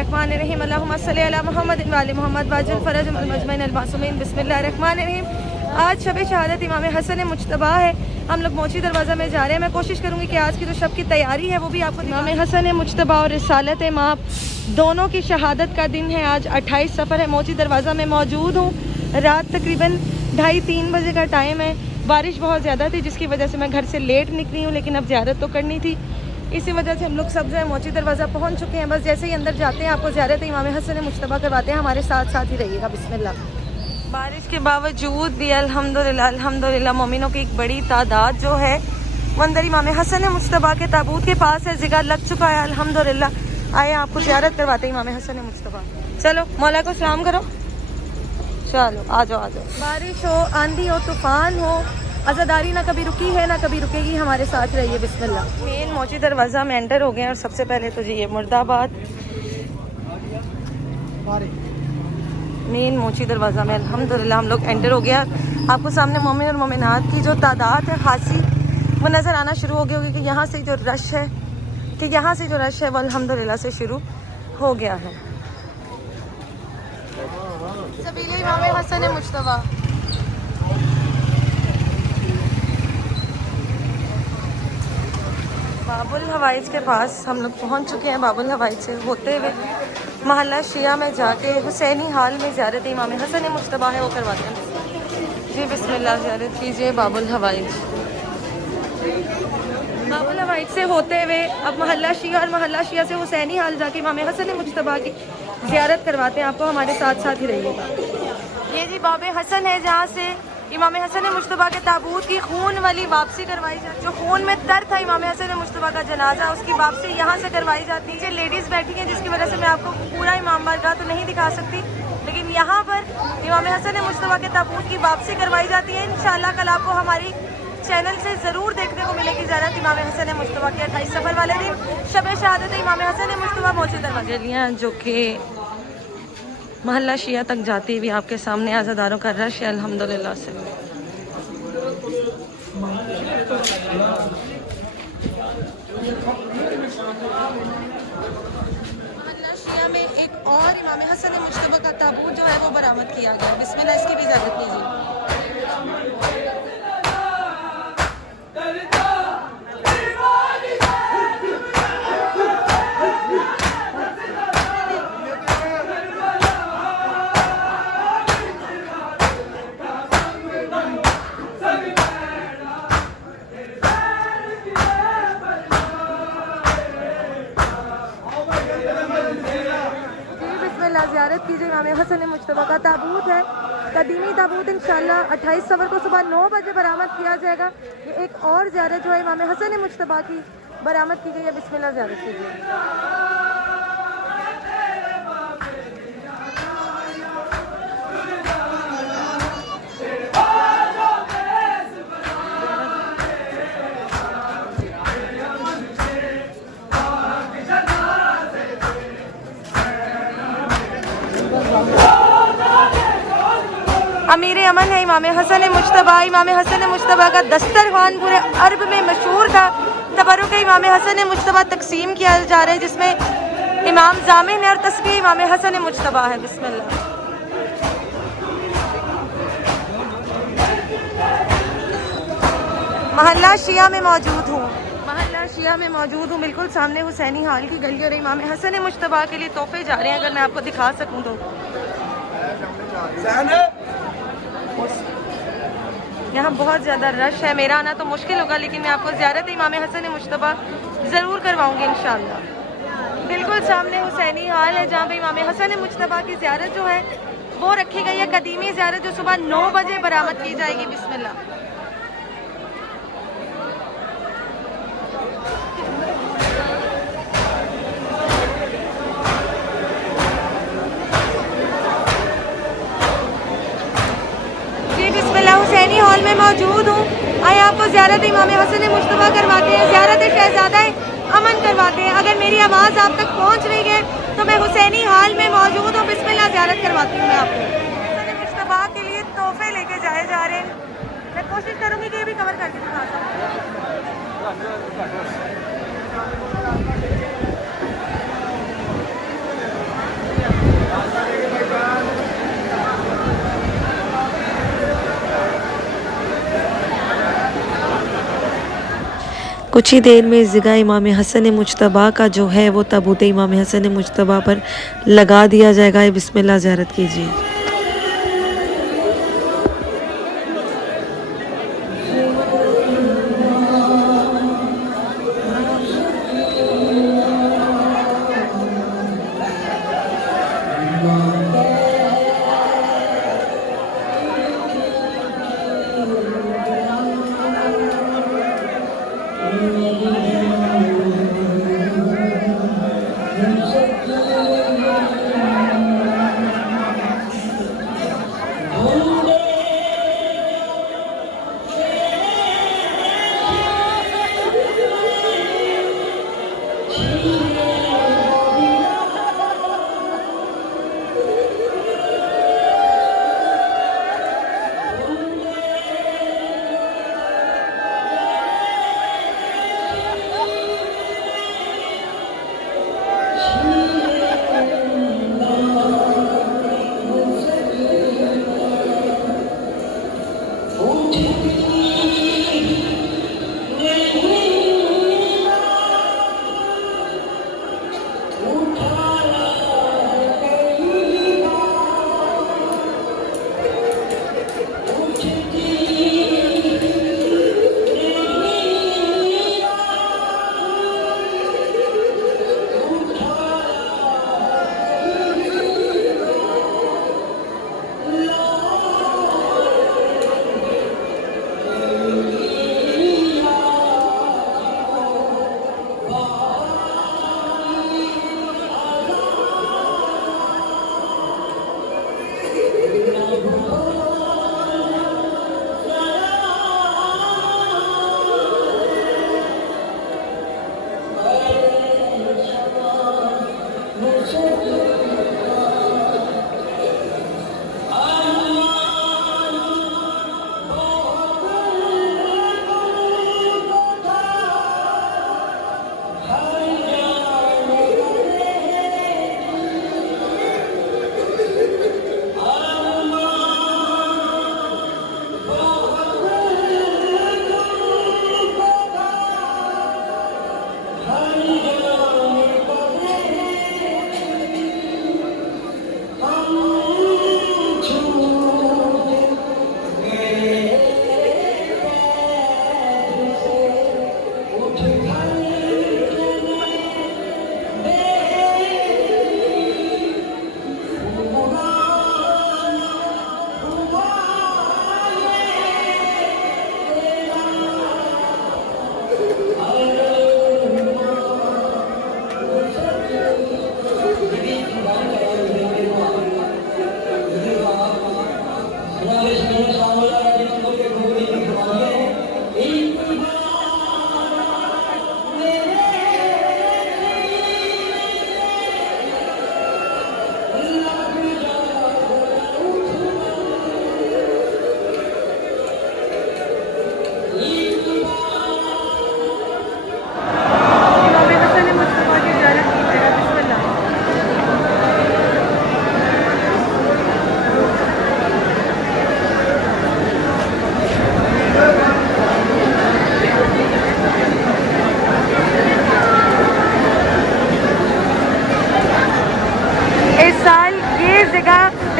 बिस्मिल्लाहिर्रहमानिर्रहीम अल्लाहुम्मा सल्ली अला मुहम्मद व आलि मुहम्मद वाजिल फरज मजमईन अल मासूमीन। बिस्मिल्लाहिर्रहमानिर्रहीम। आज शब शहादत इमाम हसन मुज्तबा है। हम लोग मोची दरवाज़ा में जा रहे हैं। मैं कोशिश करूँगी कि आज की जो शब की तैयारी है वो भी आपको। इमाम हसन मुज्तबा और रिसालत माप दोनों की शहादत का दिन है। आज 28 सफ़र है। मोची दरवाज़ा में मौजूद हूँ। रात तकरीबन 2:30-3 बजे का टाइम है। बारिश बहुत ज़्यादा थी जिसकी वजह से मैं घर से लेट निकली हूँ, लेकिन अब ज़ियारत तो करनी थी, इसी वजह से हम लोग सब जो है मोची दरवाज़ा पहुँच चुके हैं। बस जैसे ही अंदर जाते हैं आपको ज़ियारत इमाम हसन मुज्तबा करवाते हैं। हमारे साथ साथ ही रहिएगा। बिस्मिल्लाह। बारिश के बावजूद भी अल्हम्दुलिल्लाह मोमिनों की एक बड़ी तादाद जो है वो अंदर इमाम हसन मुज्तबा के ताबूत के पास है। जिगर लग चुका है अल्हम्दुलिल्लाह। आए आपको ज़ियारत करवाते हैं इमाम हसन मुज्तबा। चलो मौला को सलाम करो। चलो आ जाओ आ जाओ। बारिश हो, आंधी हो, तूफ़ान हो, आज़ादारी ना कभी रुकी है ना कभी रुकेगी। हमारे साथ रहिए। बिस्मिल्लाह। मेन मोची दरवाज़ा में एंटर हो गए हैं और सबसे पहले तो जी ये मुर्दाबाद मेन मोची दरवाज़ा में अल्हम्दुलिल्लाह हम लोग एंटर हो गया। आपको सामने मोमिन और मोमिनात की जो तादाद है खासी वो नज़र आना शुरू हो गई होगी कि यहाँ से जो रश है वो अल्हम्दुलिल्लाह से शुरू हो गया है। सबीले इमाम हसन मुज्तबा। बाबुल हवाइज के पास हम लोग पहुंच चुके हैं। बाबुल हवाइज से होते हुए महल्ला शिया में जाके हुसैनी हाल में ज़ियारत इमाम हसन मुज्तबा है वो करवाते हैं। जी बिस्मिल्लाह, ज़ियारत कीजिए बाबुल हवाइज। बाबुल हवाइज से होते हुए अब महल्ला शिया और महल्ला शिया से हुसैनी हाल जाके इमाम हसन मुज्तबा की ज़ियारत करवाते हैं। आपको हमारे साथ साथ ही रहिएगा। ये जी बाब हसन है जहाँ से इमाम हसन मुज्तबा के ताबूत की खून वाली वापसी करवाई जाती है। जो खून में तर था इमाम हसन मुज्तबा का जनाजा, उसकी वापसी यहाँ से करवाई जाती है। लेडीज़ बैठी हैं जिसकी वजह से मैं आपको पूरा इमाम बारगाह तो नहीं दिखा सकती, लेकिन यहाँ पर इमाम हसन मुज्तबा के ताबूत की वापसी करवाई जाती है। इंशाअल्लाह कल आपको हमारी चैनल से ज़रूर देखने को मिलेगी ज़ियारत इमाम हसन मुज्तबा के 28 सफ़र वाले दिन शब शहादत इमाम हसन मुज्तबा मोची दरवाज़ा जो कि महल्ला शिया तक जाती हुई आपके सामने आज़ादारों का रश है अल्हम्दुलिल्लाह से। महल्ला शिया में एक और इमाम हसन मुज्तबा का ताबूत जो है वो बरामद किया गया। बिस्मिल्लाह, इसकी भी इजाज़त कीजिए। ज़ियारत कीजिए। इमाम हसन मुज्तबा का ताबूत है, कदीमी ताबूत। इंशाअल्लाह 28 सफ़र को सुबह 9 बजे बरामद किया जाएगा। ये एक और ज़ियारत जो है इमाम हसन मुज्तबा की बरामद की गई है। बिस्मिल्लाह, ज़ियारत कीजिए। अमीर अमन है इमाम हसन मुज्तबा। इमाम हसन मुज्तबा का दस्तरखान पूरे अरब में मशहूर था। तबरुक इमाम हसन मुज्तबा तकसीम किया जा रहा है जिसमें इमाम जामिन है और तस्बीह इमाम हसन मुज्तबा है। बिस्मिल्लाह। महल्ला शिया में मौजूद हूँ। बिल्कुल सामने हुसैनी हाल की गली और इमाम हसन मुज्तबा के लिए तोहफे जा रहे हैं। अगर मैं आपको दिखा सकूँ तो यहाँ बहुत ज़्यादा रश है। मेरा आना तो मुश्किल होगा, लेकिन मैं आपको ज़ियारत इमाम हसन मुज्तबा ज़रूर करवाऊँगी इंशाअल्लाह। बिल्कुल सामने हुसैनी हाल है जहाँ पे इमाम हसन मुज्तबा की ज़ियारत जो है वो रखी गई है। कदीमी ज़ियारत जो सुबह 9 बजे बरामद की जाएगी। बिस्मिल्लाह। हुसैनी हॉल में मौजूद हूँ। आए आपको ज़ियारत इमाम हसन मुज्तबा करवाते हैं, ज़ियारत शहज़ादा अमन करवाते हैं। अगर मेरी आवाज़ आप तक पहुँच रही है तो मैं हुसैनी हॉल में मौजूद हूँ। बिस्मिल्लाह, ज़ियारत करवाती हूँ मैं आपको। हसन मुज्तबा के लिए तोहफे लेके जाए जा रहे हैं। मैं कोशिश करूँगी कि ये भी कवर करके दिखा सकूँ। कुछ ही देर में इस जगह इमाम हसन मुज्तबा का जो है वो ताबूत इमाम हसन मुज्तबा पर लगा दिया जाएगा। बिस्मिल्लाह ज़ियारत कीजिए।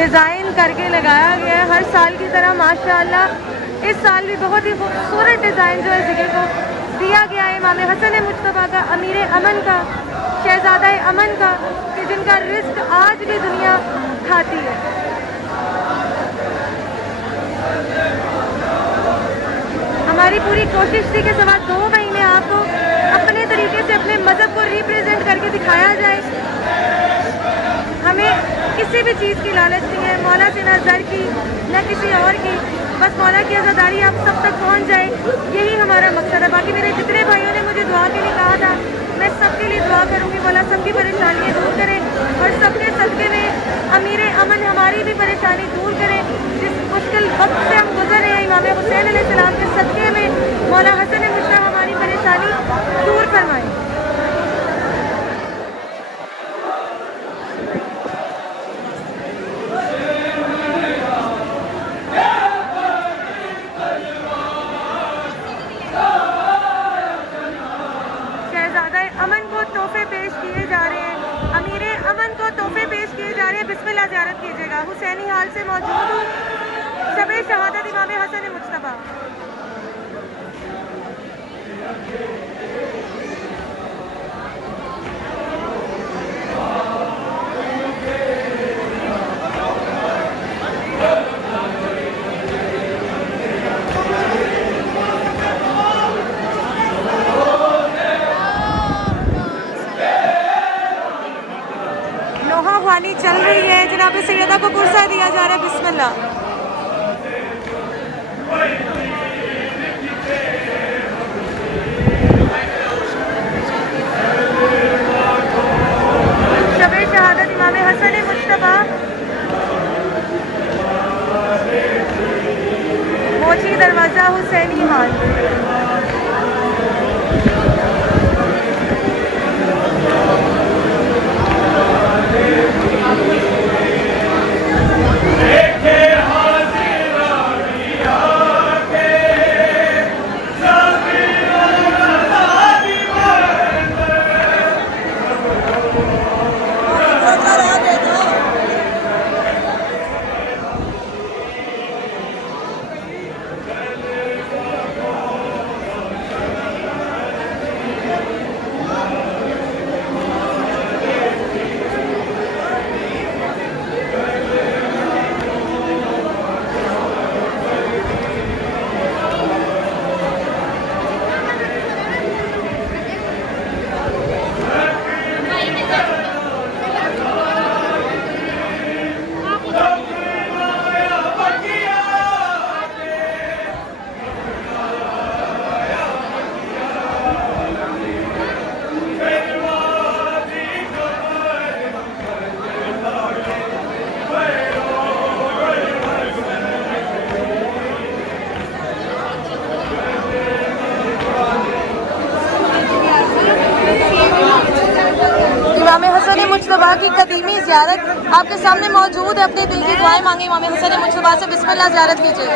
डिज़ाइन करके लगाया गया है हर साल की तरह। माशाअल्लाह इस साल भी बहुत ही खूबसूरत डिज़ाइन जो है जगह को दिया गया है इमाम हसन मुज्तबा का, अमीर अमन का, शहजादा अमन का, कि जिनका रिस्क आज भी दुनिया खाती है। हमारी पूरी कोशिश थी कि सवा 2 महीने आपको अपने तरीके से अपने मज़हब को रिप्रेजेंट करके दिखाया जाए। हमें किसी भी चीज़ की लालच नहीं है, मौला से न ज़र की न किसी और की, बस मौला की आज़ादारी आप सब तक पहुंच जाए, यही हमारा मकसद है। बाकी मेरे जितने भाइयों ने मुझे दुआ के लिए कहा था, मैं सबके लिए दुआ करूँगी, मौला सबकी परेशानियाँ दूर करे और सबके सदक़े में अमीर अमन हमारी भी परेशानी दूर करे। जिस मुश्किल वक्त से हम गुजर रहे हैं, इमाम हुसैन अलैहिस्सलाम के सदक़े में मौला हसन मुज्तबा हमारी परेशानी दूर फरमाए। बिस्मिल्लाह ज़ियारत कीजिएगा। हुसैनी हाल से मौजूद हूँ, शब शहादत इमाम हसन मुज्तबा। पानी चल रही है, जनाब सैयदा को कुर्सा दिया जा रहा है। बिस्मिल्लाह। शब-ए शहादत इमाम हसन मुज्तबा, मोची दरवाजा हुसैनी हाल। इमाम हसन मुज्तबा की कदीमी ज़ियारत आपके सामने मौजूद है। अपने दिल की दुआएं मांगे इमाम हसन मुज्तबा से। बिस्मिल्लाह ज़ियारत कीजिए।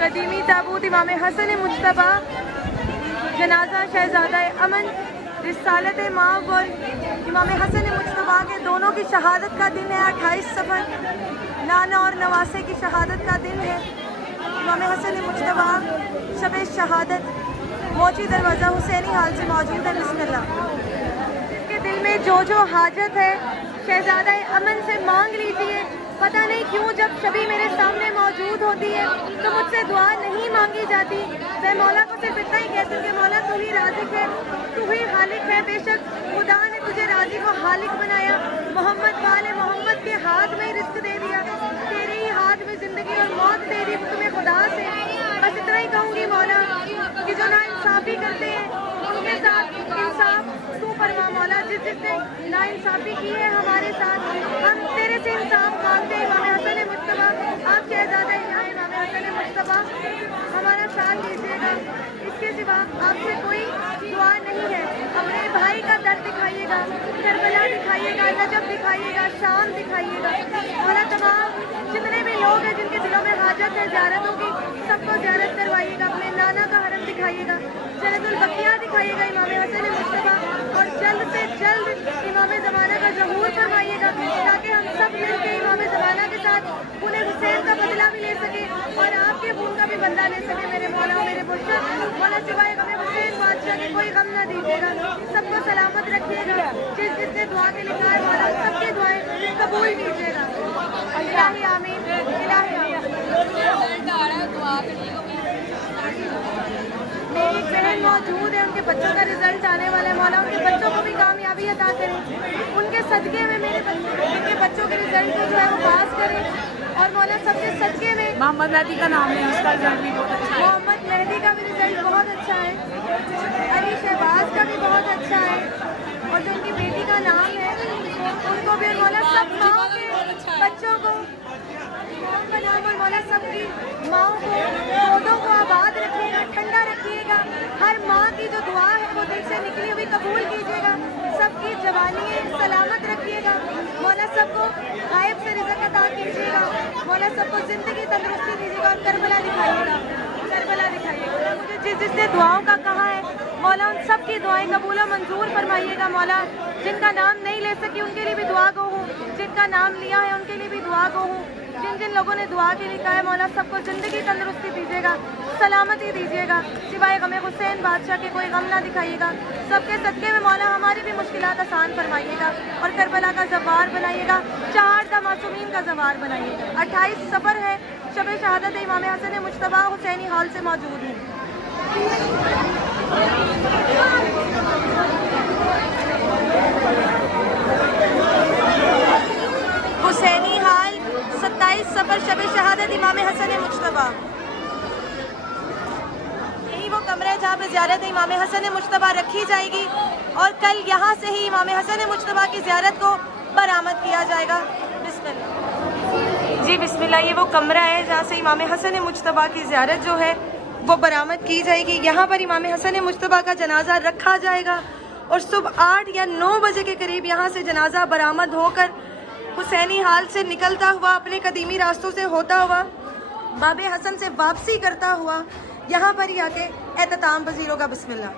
कदीमी ताबूत इमाम हसन मुज्तबा, जनाजा शहजादा अमन रिसालत माव और इमाम हसन मुज्तबा के दोनों की शहादत का दिन है। 28 सफ़र, नाना और नवासे की शहादत का दिन है। इमाम हसन मुज्तबा शब शहादत मोची दरवाज़ा हुसैनी हाल से मौजूद है। बिस्मिल्लाह। जिसके दिल में जो जो हाजत है शहजादा अमन से मांग लीजिए। पता नहीं क्यों जब शबी मेरे सामने मौजूद होती है तो मुझसे दुआ नहीं मांगी जाती। मैं मौला को सिर्फ इतना ही कहती हूँ कि मौला तू ही राज़िक है, तू ही हालिक है। बेशक खुदा ने तुझे राज़िक व हालिक बनाया, मोहम्मद वाले मोहम्मद के हाथ में ही रिस्क दे दिया, तेरे ही हाथ में ज़िंदगी और मौत दे दी तुम्हें खुदा से। बस इतना ही कहूँगी मौला कि जो नाइंसाफ़ी करते हैं उनके साथ इंसाफ तू फरमा मौला। जिसने नाइंसाफ़ी की है हमारे साथ, हम तेरे से इंसाफ मांगते हैं। इमाम हसन मुज्तबा, आप शहजादा इमाम हसन मुज्तबा, हमारा साथ दीजिएगा। इसके सिवा आपसे कोई दुआ नहीं है। अपने भाई का दर्द दिखाइएगा, करबला दिखाइएगा, नजफ दिखाइएगा, शाम दिखाइएगा। मौला तमाम जितने भी लोग हैं जिनके दिलों में हाजत है ज़ियारतों की, सबको ज़ियारत करवाइएगा। अपने नाना का हरम दिखाइएगा, जन्नतुल बकिया दिखाइएगा इमाम हसन मुज्तबा, और जल्द से जल्द इमाम ज़माना का ज़हूर फरमाइएगा ताकि हम सब मिलकर इमाम ज़माना के साथ उन्हें हुसैन का बदला भी ले सके और आपके खून का भी बदला ले सके। मेरे मौला मेरे मुर्शिद मौला सिवाय गम हुसैन बादशाह के कोई गम न दीजिएगा। सबको सलामत रखिएगा। जिसने दुआ के लिखा है मौला सबकी दुआएं कबूल कीजिएगा। इलाही आमीन, इलाही आमीन। मेरी एक बहन मौजूद है, उनके बच्चों का रिजल्ट आने वाला है। मौला उनके बच्चों को भी कामयाबी अता करें, उनके सदक़े में मेरे उनके बच्चों के रिजल्ट को जो है वो पास करें। और मौला सबके सदके में मोहम्मद मेहदी का नाम है, उसका रिजल्ट भी बहुत अच्छा है। मोहम्मद मेहदी का भी रिजल्ट बहुत अच्छा है, अली शहबाज का भी बहुत अच्छा है, और जो उनकी बेटी का नाम है उनको भी, मौला सब माओ के बच्चों को का नाम, और मौला सबकी माओ को, पौधों को आबाद रखिएगा, ठंडा रखिएगा, हर माँ की जो दुआ है वो दिल से निकली हुई कबूल कीजिएगा, सबकी जवानी सलामत रखिएगा, मौला सबको गायब से रिज़्क़ अता कीजिएगा, मौला सबको ज़िंदगी तंदुरुस्ती दीजिएगा, और करबला दिखाइएगा, करबला दिखाइएगा। मुझे जिसने दुआओं का कहा है मौला उन सब की दुआएं कबूल और मंजूर फरमाइएगा। मौला जिनका नाम नहीं ले सकी उनके लिए भी दुआ गो हूँ, जिनका नाम लिया है उनके लिए भी दुआ गो हूँ, जिन जिन लोगों ने दुआ के लिए कहा है मौला सबको ज़िंदगी तंदुरुस्ती दीजिएगा, सलामती दीजिएगा, सिवाय गम हुसैन बादशाह के कोई गम ना दिखाइएगा। सबके सदक़े में मौला हमारी भी मुश्किलात आसान फरमाइएगा, और करबला का ज़वार बनाइएगा, चहारदा मासूमीन का ज़वार बनाइएगा। 28 सफ़र है, शब शहादत इमाम हसन मुज्तबा हुसैनी हॉल से मौजूद हूँ। हुसैनी हाल 27 सफ़र शब शहादत इमाम हसन मुज्तबा। यही वो कमरा है जहाँ पे ज़ियारत इमाम हसन मुज्तबा रखी जाएगी, और कल यहाँ से ही इमाम हसन मुज्तबा की ज़ियारत को बरामद किया जाएगा। बिस्मिल्लाह जी, बिस्मिल्लाह। ये वो कमरा है जहाँ से इमाम हसन मुज्तबा की ज़ियारत जो है वो बरामद की जाएगी। यहाँ पर इमाम हसन मुज्तबा का जनाजा रखा जाएगा, और सुबह 8 या 9 बजे के करीब यहाँ से जनाजा बरामद होकर हुसैनी हाल से निकलता हुआ, अपने कदीमी रास्तों से होता हुआ, बाबे हसन से वापसी करता हुआ यहाँ पर ही आके एहतताम पजीर होगा। बिस्मिल्लाह।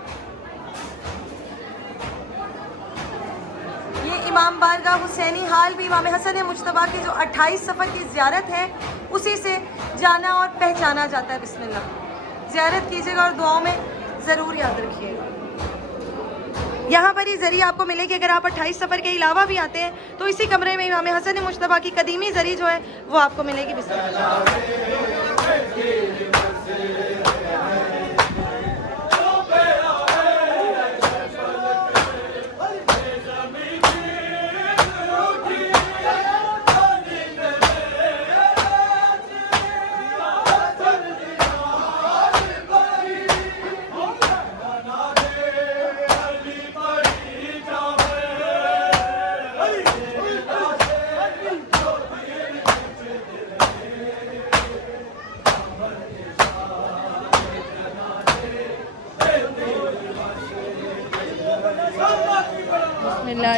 ये इमाम बारगाह हुसैनी हाल भी इमाम हसन मुज्तबा की जो 28 सफ़र की ज़ियारत है उसी से जाना और पहचाना जाता है। बिस्मिल्लाह। ज़ियारत कीजिएगा और दुआओं में ज़रूर याद रखिएगा। यहाँ पर ही ज़रिए आपको मिलेगी, अगर आप 28 सफ़र के अलावा भी आते हैं तो इसी कमरे में इमाम हसन मुज्तबा की कदीमी ज़री जो है वो आपको मिलेगी।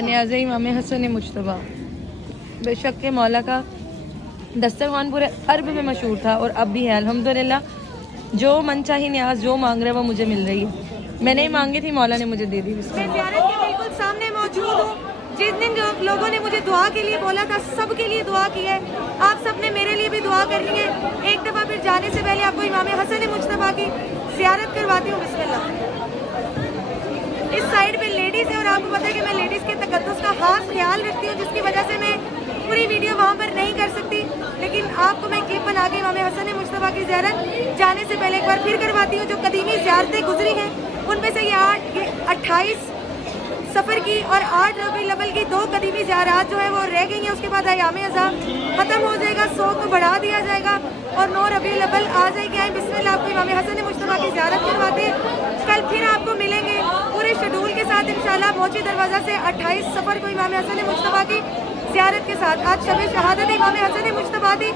न्याज़ इमाम हसन मुज्तबा। बेशक के मौला का दस्तरखान पूरे अरब में मशहूर था और अब भी है अल्हम्दुलिल्लाह। जो मनचाही न्याज जो मांग रहे हैं वो मुझे मिल रही है। मैंने ही मांगी थी, मौला ने मुझे दे दी। मैं ज़ियारत के बिल्कुल सामने मौजूद हूँ। जिस दिन जो लोगों ने मुझे दुआ के लिए बोला था सब के लिए दुआ की है, आप सब ने मेरे लिए भी दुआ करनी है। एक दफ़ा फिर जाने से पहले आपको इमाम हसन मुज्तबा की ज़ियारत करवाती हूँ। बिस्मिल्लाह। इस साइड पे लेडीज़ है और आपको पता है कि मैं लेडीज़ के तकद्दुस का खास ख्याल रखती हूँ, जिसकी वजह से मैं पूरी वीडियो वहाँ पर नहीं कर सकती, लेकिन आपको मैं क्लिप बना के इमाम हसन मुज्तबा की ज़ियारत जाने से पहले एक बार फिर करवाती हूँ। जो कदीमी ज़ियारतें गुजरी हैं उनमें से ये 28 सफ़र की और 8 रबीउल अव्वल की 2 कदीमी ज़ियारत जो है वो रह गई हैं। उसके बाद अयाम अज़ा ख़त्म हो जाएगा, 100 को बढ़ा दिया जाएगा और 9 रबीउल अव्वल आ जाएगी। आए बिस्मिल्लाह, आपको इमाम हसन मुज्तबा की ज़ियारत करवाते हैं। कल फिर आपको मिलेंगे पूरे शेड्यूल के साथ इंशाल्लाह। मोची दरवाज़ा से 28 सफ़र को इमाम हसन मुज्तबा की ज़ियारत के साथ। आज शब शहादत इमाम हसन मुज्तबा थी,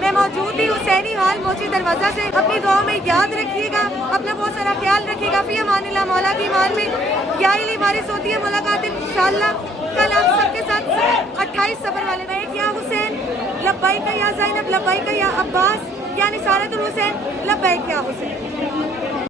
मैं मौजूद थी हुसैनी हाल मोची दरवाज़ा से। अपनी दुआ में याद रखिएगा, अपना बहुत सारा ख्याल रखिएगा। फ़ी अमानिल्लाह। मौला की ईमान में यही वारिस होती है मुलाकात इंशाल्लाह। कल आप सबके साथ 28 सफ़र वाले में या हुसैन लब्बैक या ज़ैनब लब्बैक या अब्बास या निसारतुल हुसैन लब्बैक या हुसैन।